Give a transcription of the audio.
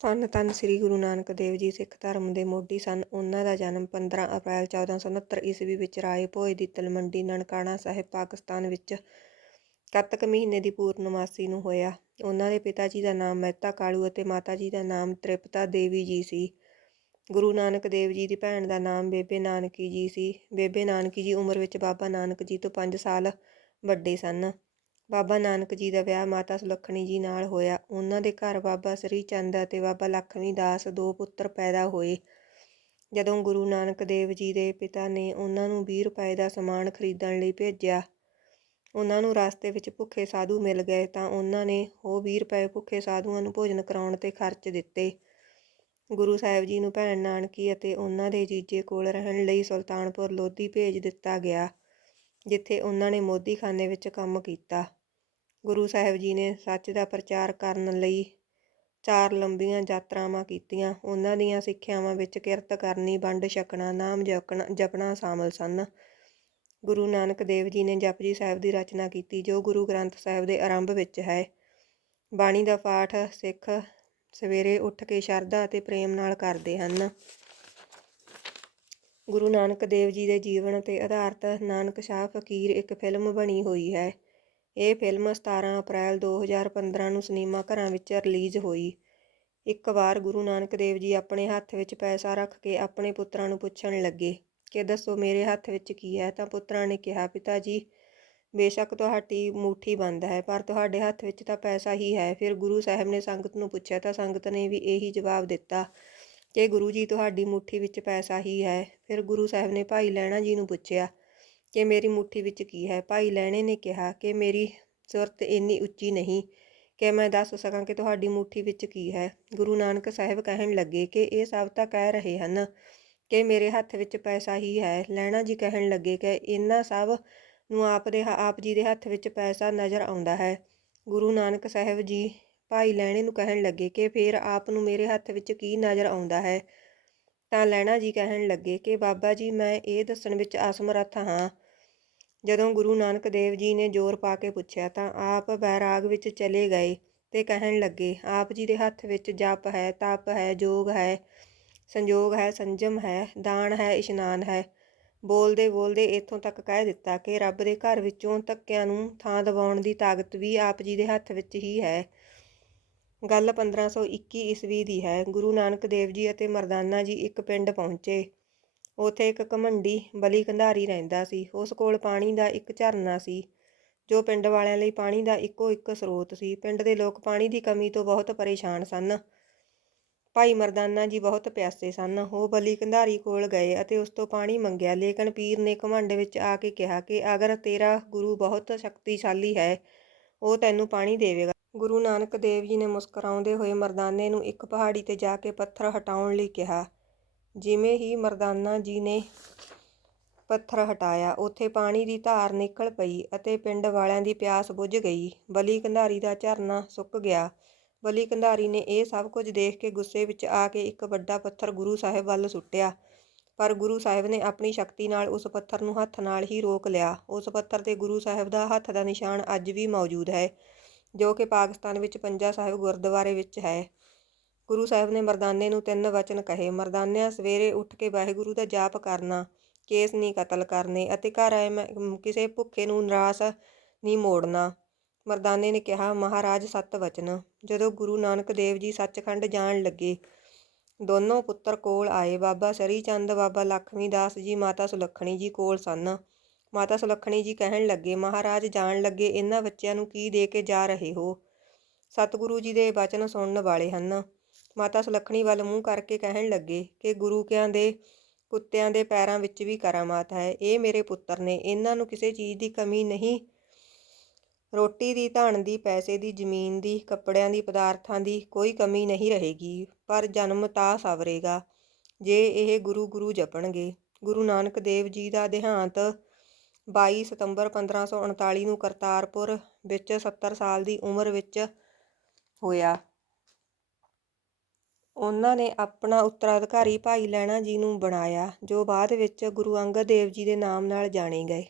ਧੰਨ ਧੰਨ ਸ੍ਰੀ ਗੁਰੂ ਨਾਨਕ ਦੇਵ ਜੀ ਸਿੱਖ ਧਰਮ ਦੇ ਮੋਢੀ ਸਨ। ਉਹਨਾਂ ਦਾ ਜਨਮ 15 ਅਪ੍ਰੈਲ 1469 ਈਸਵੀ ਵਿੱਚ ਰਾਏ ਭੋਏ ਦੀ ਤਲਵੰਡੀ ਨਨਕਾਣਾ ਸਾਹਿਬ, ਪਾਕਿਸਤਾਨ ਵਿੱਚ ਕੱਤਕ ਮਹੀਨੇ ਦੀ ਪੂਰਨਮਾਸੀ ਨੂੰ ਹੋਇਆ। ਉਹਨਾਂ ਦੇ ਪਿਤਾ ਜੀ ਦਾ ਨਾਮ ਮਹਿਤਾ ਕਾਲੂ ਅਤੇ ਮਾਤਾ ਜੀ ਦਾ ਨਾਮ ਤ੍ਰਿਪਤਾ ਦੇਵੀ ਜੀ ਸੀ। ਗੁਰੂ ਨਾਨਕ ਦੇਵ ਜੀ ਦੀ ਭੈਣ ਦਾ ਨਾਮ ਬੇਬੇ ਨਾਨਕੀ ਜੀ ਸੀ। ਬੇਬੇ ਨਾਨਕੀ ਜੀ ਉਮਰ ਵਿੱਚ ਬਾਬਾ ਨਾਨਕ ਜੀ ਤੋਂ 5 ਸਾਲ ਵੱਡੇ ਸਨ। ਬਾਬਾ ਨਾਨਕ ਜੀ ਦਾ ਵਿਆਹ ਮਾਤਾ ਸੁਲੱਖਣੀ ਜੀ ਨਾਲ ਹੋਇਆ। ਉਹਨਾਂ ਦੇ ਘਰ ਬਾਬਾ ਸ੍ਰੀ ਚੰਦ ਅਤੇ ਬਾਬਾ ਲਖਮੀ ਦਾਸ ਦੋ ਪੁੱਤਰ ਪੈਦਾ ਹੋਏ। ਜਦੋਂ ਗੁਰੂ ਨਾਨਕ ਦੇਵ ਜੀ ਦੇ ਪਿਤਾ ਨੇ ਉਹਨਾਂ ਨੂੰ 20 ਰੁਪਏ ਦਾ ਸਮਾਨ ਖਰੀਦਣ ਲਈ ਭੇਜਿਆ, ਉਹਨਾਂ ਨੂੰ ਰਸਤੇ ਵਿੱਚ ਭੁੱਖੇ ਸਾਧੂ ਮਿਲ ਗਏ ਤਾਂ ਉਹਨਾਂ ਨੇ ਉਹ 20 ਰੁਪਏ ਭੁੱਖੇ ਸਾਧੂਆਂ ਨੂੰ ਭੋਜਨ ਕਰਾਉਣ ਤੇ ਖਰਚ ਦਿੱਤੇ। ਗੁਰੂ ਸਾਹਿਬ ਜੀ ਨੂੰ ਭੈਣ ਨਾਨਕੀ ਅਤੇ ਉਹਨਾਂ ਦੇ ਜੀਜੇ ਕੋਲ ਰਹਿਣ ਲਈ ਸੁਲਤਾਨਪੁਰ ਲੋਧੀ ਭੇਜ ਦਿੱਤਾ ਗਿਆ, ਜਿੱਥੇ ਉਹਨਾਂ ਨੇ ਮੋਦੀਖਾਨੇ ਵਿੱਚ ਕੰਮ ਕੀਤਾ। ਗੁਰੂ ਸਾਹਿਬ ਜੀ ਨੇ ਸੱਚ ਦਾ ਪ੍ਰਚਾਰ ਕਰਨ ਲਈ ਚਾਰ ਲੰਬੀਆਂ ਯਾਤਰਾਵਾਂ ਕੀਤੀਆਂ। ਉਹਨਾਂ ਦੀਆਂ ਸਿੱਖਿਆਵਾਂ ਵਿੱਚ ਕਿਰਤ ਕਰਨੀ, ਵੰਡ ਛਕਣਾ, ਨਾਮ ਜਪਣਾ ਜਪਣਾ ਸ਼ਾਮਲ ਸਨ। ਗੁਰੂ ਨਾਨਕ ਦੇਵ ਜੀ ਨੇ ਜਪਜੀ ਸਾਹਿਬ ਦੀ ਰਚਨਾ ਕੀਤੀ, ਜੋ ਗੁਰੂ ਗ੍ਰੰਥ ਸਾਹਿਬ ਦੇ ਆਰੰਭ ਵਿੱਚ ਹੈ। ਬਾਣੀ ਦਾ ਪਾਠ ਸਿੱਖ ਸਵੇਰੇ ਉੱਠ ਕੇ ਸ਼ਰਧਾ ਅਤੇ ਪ੍ਰੇਮ ਨਾਲ ਕਰਦੇ ਹਨ। ਗੁਰੂ ਨਾਨਕ ਦੇਵ ਜੀ ਦੇ ਜੀਵਨ ਤੇ ਆਧਾਰਿਤ ਨਾਨਕ ਸ਼ਾਹ ਫਕੀਰ ਇੱਕ ਫਿਲਮ ਬਣੀ ਹੋਈ ਹੈ। ਇਹ ਫਿਲਮ 17 ਅਪ੍ਰੈਲ 2015 ਨੂੰ ਸਿਨੇਮਾ ਘਰਾਂ ਵਿੱਚ ਰਿਲੀਜ਼ ਹੋਈ। ਇੱਕ ਵਾਰ ਗੁਰੂ ਨਾਨਕ ਦੇਵ ਜੀ ਆਪਣੇ ਹੱਥ ਵਿੱਚ ਪੈਸਾ ਰੱਖ ਕੇ ਆਪਣੇ ਪੁੱਤਰਾਂ ਨੂੰ ਪੁੱਛਣ ਲੱਗੇ ਕਿ ਦੱਸੋ ਮੇਰੇ ਹੱਥ ਵਿੱਚ ਕੀ ਹੈ? ਤਾਂ ਪੁੱਤਰਾਂ ਨੇ ਕਿਹਾ, ਪਿਤਾ ਜੀ, ਬੇਸ਼ੱਕ ਤੁਹਾਡੀ ਮੁਠੀ ਬੰਦ ਹੈ, ਪਰ ਤੁਹਾਡੇ ਹੱਥ ਵਿੱਚ ਤਾਂ ਪੈਸਾ ਹੀ ਹੈ। ਫਿਰ ਗੁਰੂ ਸਾਹਿਬ ਨੇ ਸੰਗਤ ਨੂੰ ਪੁੱਛਿਆ, ਤਾਂ ਸੰਗਤ ਨੇ ਵੀ ਇਹੀ ਜਵਾਬ ਦਿੱਤਾ ਕਿ ਗੁਰੂ ਜੀ, ਤੁਹਾਡੀ ਮੁਠੀ ਵਿੱਚ ਪੈਸਾ ਹੀ ਹੈ। ਫਿਰ ਗੁਰੂ ਸਾਹਿਬ ਨੇ ਭਾਈ ਲੈਣਾ ਜੀ ਨੂੰ ਪੁੱਛਿਆ ਕਿ ਮੇਰੀ ਮੁੱਠੀ ਵਿੱਚ ਕੀ ਹੈ? ਭਾਈ ਲੈਣੇ ਨੇ ਕਿਹਾ ਕਿ ਮੇਰੀ ਸੁਰਤ ਇੰਨੀ ਉੱਚੀ ਨਹੀਂ ਕਿ ਮੈਂ ਦੱਸ ਸਕਾਂ ਕਿ ਤੁਹਾਡੀ ਮੁੱਠੀ ਵਿੱਚ ਕੀ ਹੈ। ਗੁਰੂ ਨਾਨਕ ਸਾਹਿਬ ਕਹਿਣ ਲੱਗੇ ਕਿ ਇਹ ਸਭ ਤਾਂ ਕਹਿ ਰਹੇ ਹਨ ਕਿ ਮੇਰੇ ਹੱਥ ਵਿੱਚ ਪੈਸਾ ਹੀ ਹੈ। ਲੈਣਾ ਜੀ ਕਹਿਣ ਲੱਗੇ ਕਿ ਇਹਨਾਂ ਸਭ ਨੂੰ ਆਪ ਦੇ ਆਪ ਜੀ ਦੇ ਹੱਥ ਵਿੱਚ ਪੈਸਾ ਨਜ਼ਰ ਆਉਂਦਾ ਹੈ। ਗੁਰੂ ਨਾਨਕ ਸਾਹਿਬ ਜੀ ਭਾਈ ਲੈਣੇ ਨੂੰ ਕਹਿਣ ਲੱਗੇ ਕਿ ਫਿਰ ਆਪ ਨੂੰ ਮੇਰੇ ਹੱਥ ਵਿੱਚ ਕੀ ਨਜ਼ਰ ਆਉਂਦਾ ਹੈ? ਤਾਂ ਲੈਣਾ ਜੀ ਕਹਿਣ ਲੱਗੇ ਕਿ, ਬਾਬਾ ਜੀ, ਮੈਂ ਇਹ ਦੱਸਣ ਵਿੱਚ ਅਸਮਰੱਥ ਹਾਂ। ਜਦੋਂ ਗੁਰੂ ਨਾਨਕ ਦੇਵ ਜੀ ਨੇ ਜ਼ੋਰ ਪਾ ਕੇ ਪੁੱਛਿਆ ਤਾਂ ਆਪ ਬੈਰਾਗ ਵਿੱਚ ਚਲੇ ਗਏ ਤੇ ਕਹਿਣ ਲੱਗੇ, ਆਪ ਜੀ ਦੇ ਹੱਥ ਵਿੱਚ ਜਪ ਹੈ, ਤਪ ਹੈ, ਜੋਗ ਹੈ, ਸੰਜੋਗ ਹੈ, ਸੰਜਮ ਹੈ, ਦਾਨ ਹੈ, ਇਸ਼ਨਾਨ ਹੈ। ਬੋਲਦੇ ਬੋਲਦੇ ਇੱਥੋਂ ਤੱਕ ਕਹਿ ਦਿੱਤਾ ਕਿ ਰੱਬ ਦੇ ਘਰ ਵਿੱਚੋਂ ਧੱਕਿਆਂ ਨੂੰ ਥਾਂ ਦਿਵਾਉਣ ਦੀ ਤਾਕਤ ਵੀ ਆਪ ਜੀ ਦੇ ਹੱਥ ਵਿੱਚ ਹੀ ਹੈ। ਗੱਲ 1521 ਈਸਵੀ ਦੀ ਹੈ। ਗੁਰੂ ਨਾਨਕ ਦੇਵ ਜੀ ਅਤੇ ਮਰਦਾਨਾ ਜੀ ਇੱਕ ਪਿੰਡ ਪਹੁੰਚੇ। ਉਥੇ ਇੱਕ ਘਮੰਡੀ ਬਲੀ ਕੰਧਾਰੀ ਰਹਿੰਦਾ ਸੀ। ਉਸ ਕੋਲ ਪਾਣੀ ਦਾ ਇੱਕ ਝਰਨਾ ਸੀ, ਜੋ ਪਿੰਡ ਵਾਲਿਆਂ ਲਈ ਪਾਣੀ ਦਾ ਇੱਕੋ ਇੱਕ ਸਰੋਤ ਸੀ। ਪਿੰਡ ਦੇ ਲੋਕ ਪਾਣੀ ਦੀ ਕਮੀ ਤੋਂ ਬਹੁਤ ਪਰੇਸ਼ਾਨ ਸਨ। ਭਾਈ ਮਰਦਾਨਾ ਜੀ ਬਹੁਤ ਪਿਆਸੇ ਸਨ। ਉਹ ਬਲੀ ਕੰਧਾਰੀ ਕੋਲ ਗਏ ਅਤੇ ਉਸ ਤੋਂ ਪਾਣੀ ਮੰਗਿਆ, ਲੇਕਿਨ ਪੀਰ ਨੇ ਘਮੰਡ ਵਿੱਚ ਆ ਕੇ ਕਿਹਾ ਕਿ ਅਗਰ ਤੇਰਾ ਗੁਰੂ ਬਹੁਤ ਸ਼ਕਤੀਸ਼ਾਲੀ ਹੈ, ਉਹ ਤੈਨੂੰ ਪਾਣੀ ਦੇਵੇਗਾ। ਗੁਰੂ ਨਾਨਕ ਦੇਵ ਜੀ ਨੇ ਮੁਸਕਰਾਉਂਦੇ ਹੋਏ ਮਰਦਾਨੇ ਨੂੰ ਇੱਕ ਪਹਾੜੀ ਤੇ ਜਾ ਕੇ ਪੱਥਰ ਹਟਾਉਣ ਲਈ ਕਿਹਾ। ਜਿਵੇਂ ਹੀ ਮਰਦਾਨਾ ਜੀ ਨੇ ਪੱਥਰ ਹਟਾਇਆ, ਉੱਥੇ ਪਾਣੀ ਦੀ ਧਾਰ ਨਿਕਲ ਪਈ ਅਤੇ ਪਿੰਡ ਵਾਲਿਆਂ ਦੀ ਪਿਆਸ ਬੁੱਝ ਗਈ। ਬਲੀ ਕੰਧਾਰੀ ਦਾ ਝਰਨਾ ਸੁੱਕ ਗਿਆ। ਬਲੀ ਕੰਧਾਰੀ ਨੇ ਇਹ ਸਭ ਕੁਝ ਦੇਖ ਕੇ ਗੁੱਸੇ ਵਿੱਚ ਆ ਕੇ ਇੱਕ ਵੱਡਾ ਪੱਥਰ ਗੁਰੂ ਸਾਹਿਬ ਵੱਲ ਸੁੱਟਿਆ। ਪਰ ਗੁਰੂ ਸਾਹਿਬ ਨੇ ਆਪਣੀ ਸ਼ਕਤੀ ਨਾਲ ਉਸ ਪੱਥਰ ਨੂੰ ਹੱਥ ਨਾਲ ਹੀ ਰੋਕ ਲਿਆ। ਉਸ ਪੱਥਰ ਤੇ ਗੁਰੂ ਸਾਹਿਬ ਦਾ ਹੱਥ ਦਾ ਨਿਸ਼ਾਨ ਅੱਜ ਵੀ ਮੌਜੂਦ ਹੈ। ਜੋ ਕਿ ਪਾਕਿਸਤਾਨ ਵਿੱਚ ਪੰਜਾ ਸਾਹਿਬ ਗੁਰਦੁਆਰੇ ਵਿੱਚ ਹੈ। ਗੁਰੂ ਸਾਹਿਬ ਨੇ ਮਰਦਾਨੇ ਨੂੰ ਤਿੰਨ ਵਚਨ ਕਹੇ, ਮਰਦਾਨਿਆਂ ਸਵੇਰੇ ਉੱਠ ਕੇ ਵਾਹਿਗੁਰੂ ਦਾ ਜਾਪ ਕਰਨਾ, ਕੇਸ ਨਹੀਂ ਕਤਲ ਕਰਨੇ ਅਤੇ ਘਰ ਆਏ ਕਿਸੇ ਭੁੱਖੇ ਨੂੰ ਨਿਰਾਸ਼ ਨਹੀਂ ਮੋੜਨਾ। ਮਰਦਾਨੇ ਨੇ ਕਿਹਾ, ਮਹਾਰਾਜ ਸਤ ਵਚਨ। ਜਦੋਂ ਗੁਰੂ ਨਾਨਕ ਦੇਵ ਜੀ ਸੱਚਖੰਡ ਜਾਣ ਲੱਗੇ, ਦੋਨੋਂ ਪੁੱਤਰ ਕੋਲ ਆਏ, ਬਾਬਾ ਸਰੀ ਚੰਦ ਬਾਬਾ ਲਖਮੀ ਦਾਸ ਜੀ, ਮਾਤਾ ਸੁਲੱਖਣੀ ਜੀ ਕੋਲ ਸਨ। ਮਾਤਾ ਸੁਲੱਖਣੀ ਜੀ ਕਹਿਣ ਲੱਗੇ, ਮਹਾਰਾਜ ਜਾਣ ਲੱਗੇ ਇਹਨਾਂ ਬੱਚਿਆਂ ਨੂੰ ਕੀ ਦੇ ਕੇ ਜਾ ਰਹੇ ਹੋ? ਸਤਿਗੁਰੂ ਜੀ ਦੇ ਬਚਨ ਸੁਣਨ ਵਾਲੇ ਹਨ। ਮਾਤਾ ਸੁਲੱਖਣੀ ਵੱਲ ਮੂੰਹ ਕਰਕੇ ਕਹਿਣ ਲੱਗੇ, ਕਿ ਗੁਰੂ ਕਿਆਂ ਦੇ ਕੁੱਤਿਆਂ ਦੇ ਪੈਰਾਂ ਵਿੱਚ ਵੀ ਕਰਾਮਾਤ ਹੈ। ਇਹ ਮੇਰੇ ਪੁੱਤਰ ਨੇ। ਇਹਨਾਂ ਨੂੰ ਕਿਸੇ ਚੀਜ਼ ਦੀ ਕਮੀ ਨਹੀਂ। ਰੋਟੀ ਦੀ, ਧਨ ਦੀ, ਪੈਸੇ ਦੀ, ਜ਼ਮੀਨ ਦੀ, ਕੱਪੜਿਆਂ ਦੀ, ਪਦਾਰਥਾਂ ਦੀ ਕੋਈ ਕਮੀ ਨਹੀਂ ਰਹੇਗੀ। ਪਰ ਜਨਮ ਤਾਂ ਸਵਰੇਗਾ। ਜੇ ਇਹ ਗੁਰੂ ਗੁਰੂ ਜਪਣਗੇ, ਗੁਰੂ ਨਾਨਕ ਦੇਵ ਜੀ ਦਾ ਦੇਹਾਂਤ 22 ਸਤੰਬਰ 1539 ਨੂੰ ਕਰਤਾਰਪੁਰ ਵਿੱਚ 70 ਸਾਲ ਦੀ ਉਮਰ ਵਿੱਚ ਹੋਇਆ। ਉਹਨਾਂ ਨੇ ਆਪਣਾ ਉੱਤਰਾਧਿਕਾਰੀ ਭਾਈ ਲਹਿਣਾ ਜੀ ਨੂੰ ਬਣਾਇਆ, ਜੋ ਬਾਅਦ ਵਿੱਚ ਗੁਰੂ ਅੰਗਦ ਦੇਵ ਜੀ ਦੇ ਨਾਮ ਨਾਲ ਜਾਣੇ ਗਏ।